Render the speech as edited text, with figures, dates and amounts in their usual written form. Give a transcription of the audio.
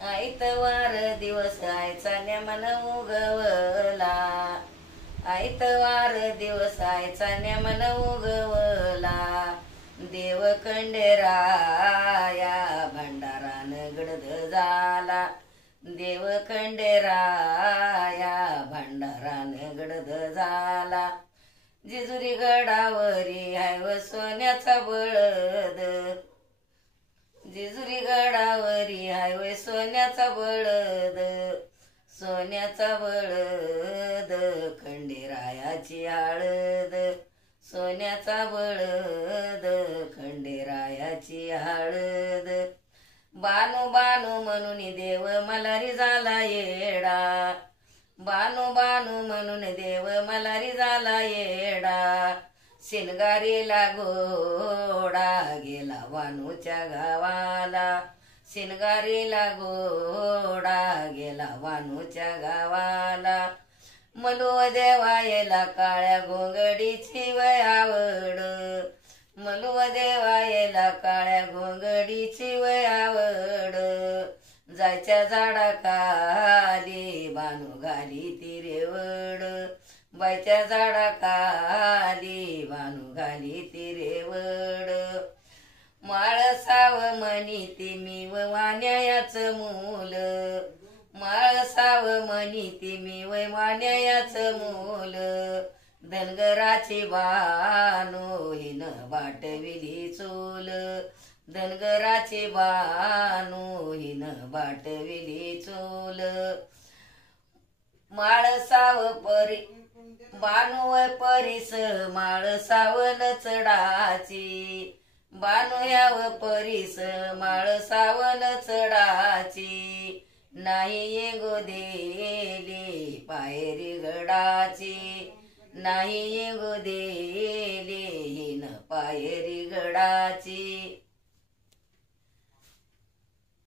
आयतवार दिवस आयचा नेमन उगवला, आयतवार दिवस आयचा नेमन उगवला, देव खंडेराया भंडारान गडद झाला, देव खंडेराया भंडारान गडद झाला. जेजुरी गडावरी हाय व सोन्याचा बळद, जेजुरी गडावरी हाय व सोन्याचा बळद, सोन्याचा बळद खंडेरायाची हळद, सोन्याचा बळद खंडेरायाची हळद. बानू बानू म्हणून देव मलारी झाला येडा, बानू बानू म्हणून देव मलारी झाला येडा, शिनगारीला घोडा गेला वानूच्या गावाला, शिनगारीला घोडा गेला वानूच्या गावाला. मलुव देवायला काळ्या घोंगडीची वय आवड, मलुव देवायला काळ्या घोंगडीची वय आवड, जायच्या झाडाखाली बानू घाली ती रेवड, बायच्या झाडाखाली बानू घाली ती रेवड. माळसाव म्हणी ती मी व वाण्यायाच मूल, माळसाव म्हणी ती मी व वाण्यायाच मूल, धनगराची बानू हिन बाटविली चूल, धनगराची बानू हिन बाटविली चूल. माळसाव परी बानू परीस माळसाव लचडाची, बानू याव परीस माळसाव लचडाची, नाही ये गोदेली पायरी गडाची, नाही ये गोदेली हिन पायरी गडाची.